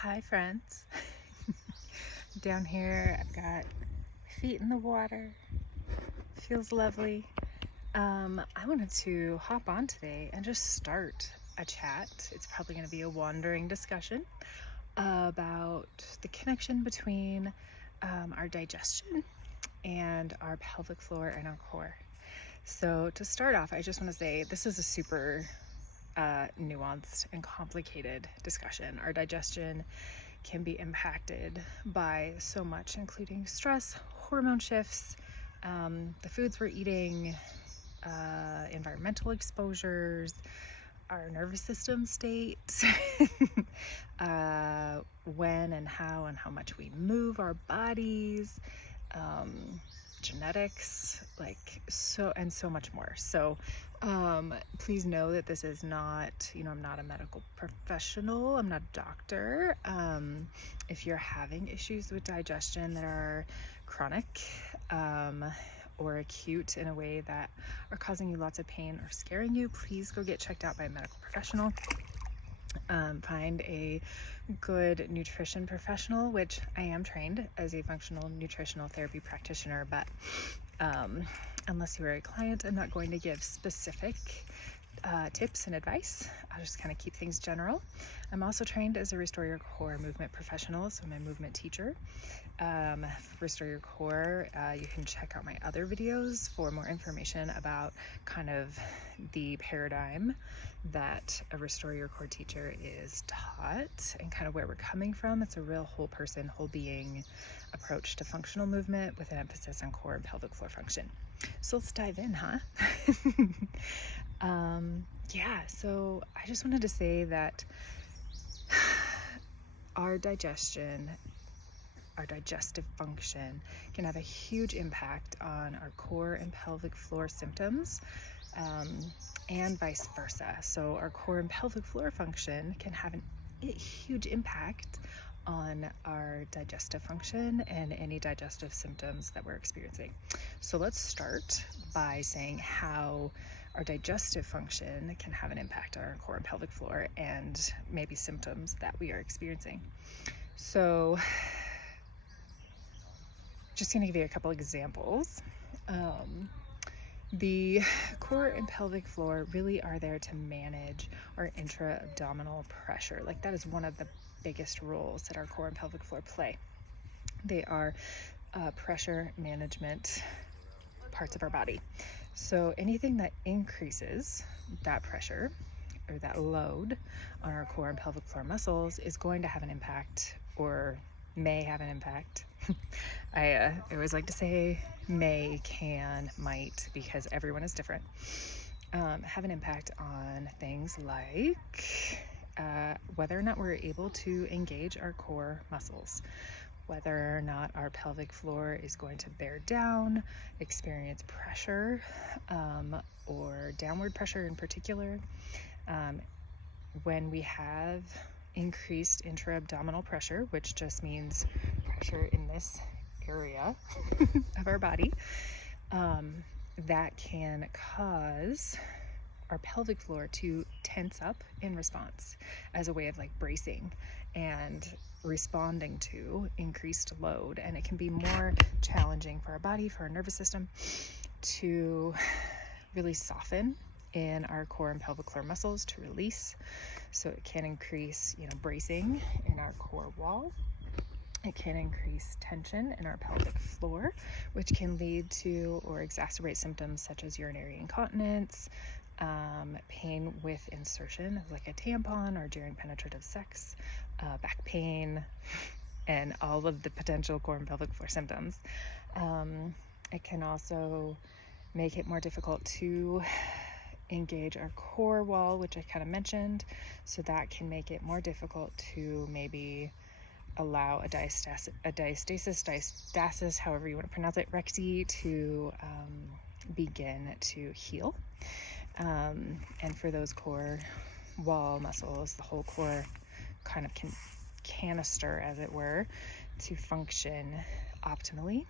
Hi friends. Down here I've got my feet in the water. Feels lovely. I wanted to hop on today and just start a chat. It's probably going to be a wandering discussion about the connection between our digestion and our pelvic floor and our core. So to start off, I just want to say this is a super nuanced and complicated discussion. Our digestion can be impacted by so much, including stress, hormone shifts, the foods we're eating, environmental exposures, our nervous system state, when and how much we move our bodies, genetics, so much more. So please know that this is not, I'm not a medical professional. I'm not a doctor. If you're having issues with digestion that are chronic or acute in a way that are causing you lots of pain or scaring you, please go get checked out by a medical professional. Find a good nutrition professional, which I am trained as a functional nutritional therapy practitioner, but unless you are a client, I'm not going to give specific tips and advice. I'll just kind of keep things general. I'm also trained as a Restore Your Core movement professional, so I'm a movement teacher. Restore Your Core, you can check out my other videos for more information about kind of the paradigm that a Restore Your Core teacher is taught and kind of where we're coming from. It's a real whole person, whole being approach to functional movement with an emphasis on core and pelvic floor function. So let's dive in, huh? So I just wanted to say that our digestion, our digestive function can have a huge impact on our core and pelvic floor symptoms, and vice versa. So our core and pelvic floor function can have a huge impact on our digestive function and any digestive symptoms that we're experiencing. So let's start by saying how our digestive function can have an impact on our core and pelvic floor and maybe symptoms that we are experiencing. So just going to give you a couple examples. The core and pelvic floor really are there to manage our intra-abdominal pressure. Like, that is one of the biggest roles that our core and pelvic floor play. They are pressure management parts of our body. So anything that increases that pressure or that load on our core and pelvic floor muscles is going to have an impact, or may have an impact. I always like to say may, can, might, because everyone is different. Have an impact on things like whether or not we're able to engage our core muscles, whether or not our pelvic floor is going to bear down, experience pressure, or downward pressure in particular. When we have increased intra-abdominal pressure, which just means pressure in this area of our body, that can cause our pelvic floor to tense up in response as a way of bracing and responding to increased load. And it can be more challenging for our body, for our nervous system, to really soften in our core and pelvic floor muscles to release. So it can increase, bracing in our core wall. It can increase tension in our pelvic floor, which can lead to or exacerbate symptoms such as urinary incontinence, pain with insertion of a tampon or during penetrative sex, back pain, and all of the potential core and pelvic floor symptoms. It can also make it more difficult to engage our core wall, which I kind of mentioned. So that can make it more difficult to maybe allow a diastasis, however you want to pronounce it, recti, to begin to heal. And for those core wall muscles, the whole core kind of canister, as it were, to function optimally,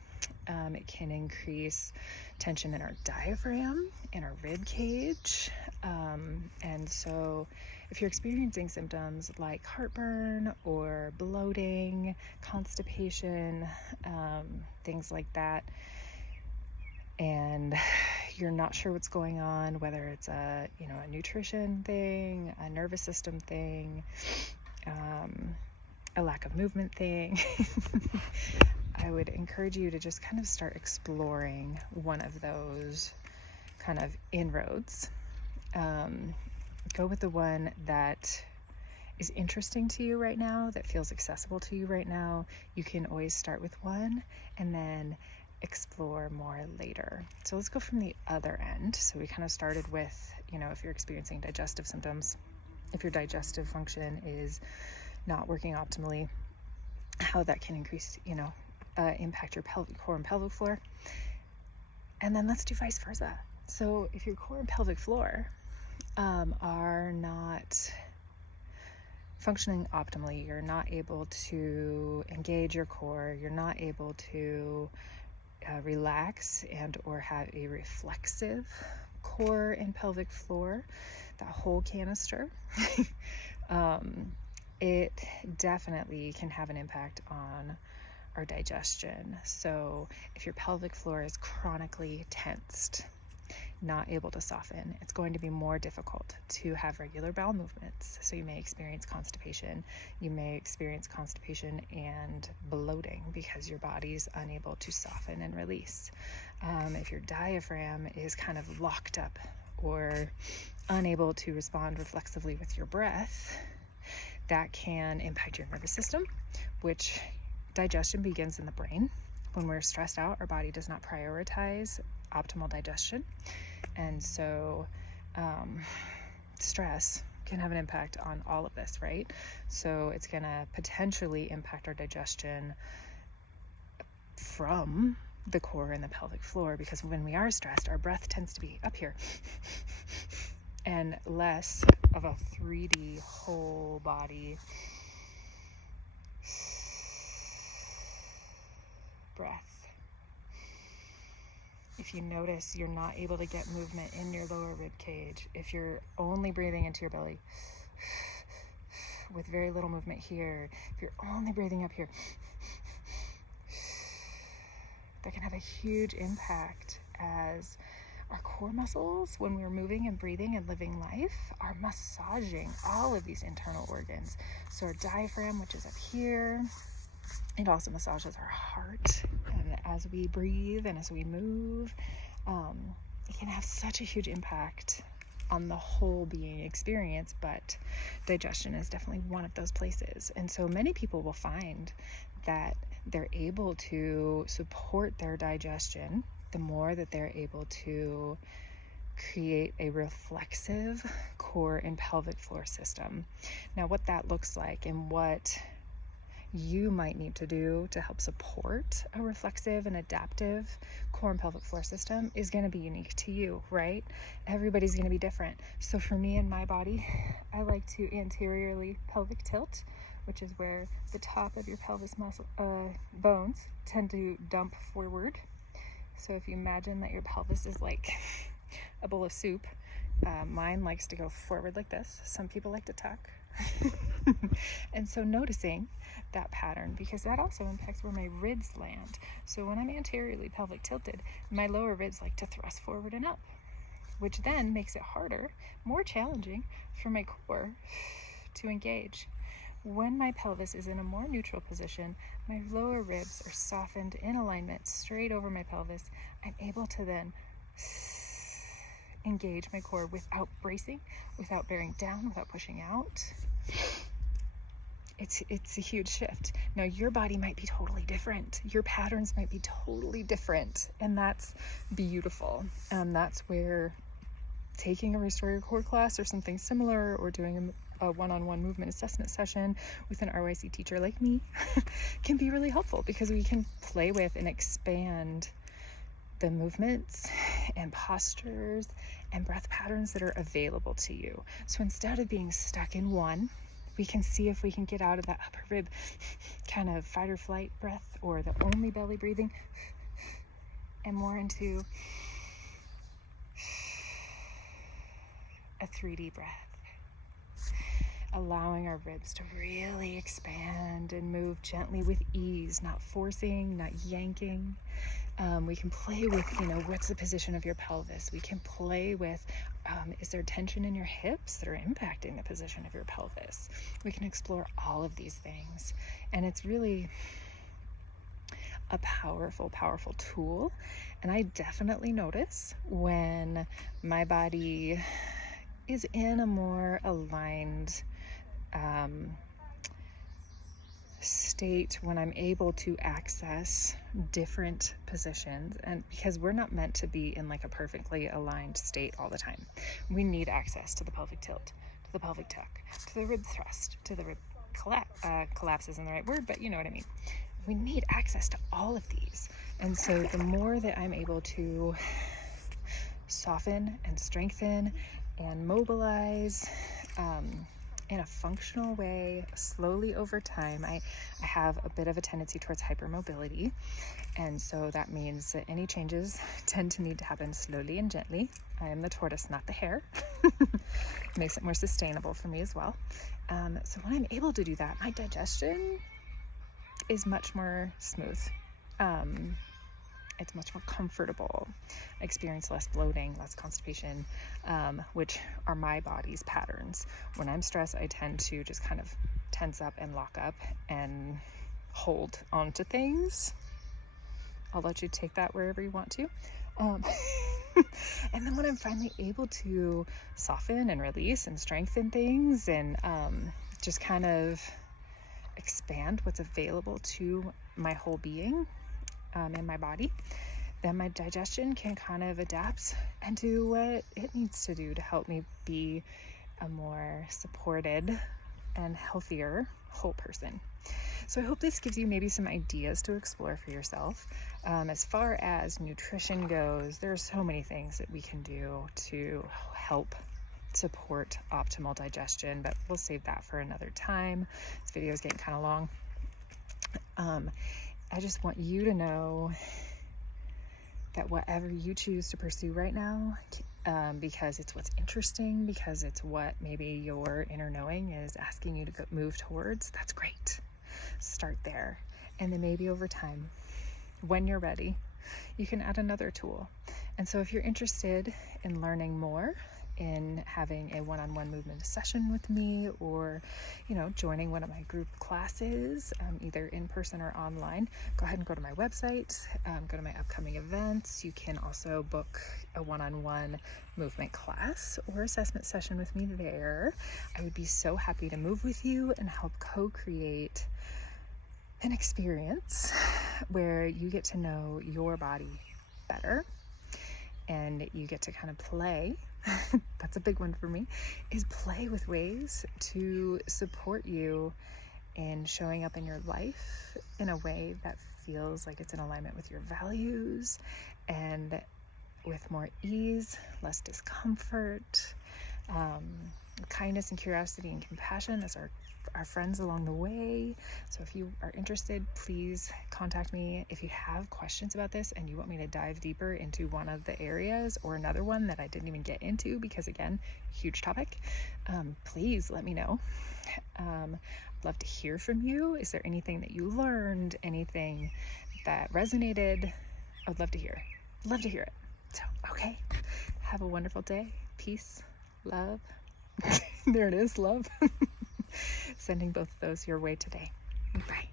It can increase tension in our diaphragm, in our rib cage. And so if you're experiencing symptoms like heartburn or bloating, constipation, things like that, and you're not sure what's going on, whether it's a nutrition thing, a nervous system thing, a lack of movement thing, I would encourage you to just kind of start exploring one of those kind of inroads. Go with the one that is interesting to you right now, that feels accessible to you right now. You can always start with one and then explore more later. So let's go from the other end. So we kind of started with, if you're experiencing digestive symptoms, if your digestive function is not working optimally, how that can increase, impact your pelvic core and pelvic floor. And then let's do vice versa. So if your core and pelvic floor are not functioning optimally, you're not able to engage your core, you're not able to relax and or have a reflexive core and pelvic floor, that whole canister, it definitely can have an impact on our digestion. So if your pelvic floor is chronically tensed, not able to soften, it's going to be more difficult to have regular bowel movements. So you may experience constipation. You may experience constipation and bloating because your body's unable to soften and release. If your diaphragm is kind of locked up or unable to respond reflexively with your breath, that can impact your nervous system, which digestion begins in the brain. When we're stressed out, our body does not prioritize optimal digestion. And so stress can have an impact on all of this, right? So it's going to potentially impact our digestion from the core and the pelvic floor, because when we are stressed, our breath tends to be up here and less of a 3D whole body breath. If you notice you're not able to get movement in your lower rib cage, if you're only breathing into your belly with very little movement here, if you're only breathing up here, that can have a huge impact, as our core muscles, when we're moving and breathing and living life, are massaging all of these internal organs. So our diaphragm, which is up here, it also massages our heart. And as we breathe and as we move, it can have such a huge impact on the whole being experience, but digestion is definitely one of those places. And so many people will find that they're able to support their digestion the more that they're able to create a reflexive core and pelvic floor system. Now, what that looks like and what you might need to do to help support a reflexive and adaptive core and pelvic floor system is going to be unique to you, right? Everybody's going to be different. So for me and my body, I like to anteriorly pelvic tilt, which is where the top of your pelvis muscle bones tend to dump forward. So if you imagine that your pelvis is like a bowl of soup, mine likes to go forward like this. Some people like to tuck. And so noticing that pattern, because that also impacts where my ribs land. So when I'm anteriorly pelvic tilted, my lower ribs like to thrust forward and up, which then makes it harder, more challenging for my core to engage. When my pelvis is in a more neutral position, my lower ribs are softened in alignment straight over my pelvis. I'm able to then engage my core without bracing, without bearing down, without pushing out. It's a huge shift. Now, your body might be totally different. Your patterns might be totally different, and that's beautiful. That's where taking a Restore Your Core class or something similar, or doing a one-on-one movement assessment session with an RYC teacher like me can be really helpful, because we can play with and expand the movements and postures and breath patterns that are available to you. So instead of being stuck in one, we can see if we can get out of that upper rib kind of fight or flight breath, or the only belly breathing, and more into a 3D breath. Allowing our ribs to really expand and move gently with ease, not forcing, not yanking. We can play with, what's the position of your pelvis? We can play with, is there tension in your hips that are impacting the position of your pelvis? We can explore all of these things. And it's really a powerful, powerful tool. And I definitely notice when my body is in a more aligned state, when I'm able to access different positions, and because we're not meant to be in like a perfectly aligned state all the time. We need access to the pelvic tilt, to the pelvic tuck, to the rib thrust, to the rib collapse isn't the right word, but you know what I mean. We need access to all of these. And so the more that I'm able to soften and strengthen and mobilize in a functional way, slowly over time, I have a bit of a tendency towards hypermobility. And so that means that any changes tend to need to happen slowly and gently. I am the tortoise, not the hare. Makes it more sustainable for me as well. So when I'm able to do that, my digestion is much more smooth. It's much more comfortable. I experience less bloating, less constipation, which are my body's patterns. When I'm stressed, I tend to just kind of tense up and lock up and hold onto things. I'll let you take that wherever you want to. And then when I'm finally able to soften and release and strengthen things and just kind of expand what's available to my whole being, in my body, then my digestion can kind of adapt and do what it needs to do to help me be a more supported and healthier whole person. So I hope this gives you maybe some ideas to explore for yourself. As far as nutrition goes, there are so many things that we can do to help support optimal digestion, but we'll save that for another time. This video is getting kind of long. I just want you to know that whatever you choose to pursue right now, because it's what's interesting, because it's what maybe your inner knowing is asking you to move towards, that's great. Start there. And then maybe over time, when you're ready, you can add another tool. And so if you're interested in learning more, in having a one-on-one movement session with me, or joining one of my group classes, either in person or online, go ahead and go to my website, go to my upcoming events. You can also book a one-on-one movement class or assessment session with me there. I would be so happy to move with you and help co-create an experience where you get to know your body better, and you get to kind of play. That's a big one for me, is play with ways to support you in showing up in your life in a way that feels like it's in alignment with your values, and with more ease, less discomfort, kindness and curiosity and compassion as our friends along the way. So if you are interested, please contact me. If you have questions about this and you want me to dive deeper into one of the areas or another one that I didn't even get into, because again, huge topic, please let me know. I'd love to hear from you. Is there anything that you learned, anything that resonated? I'd love to hear. Love to hear it. So, okay. Have a wonderful day. Peace, love. There it is, love. Sending both of those your way today. Bye.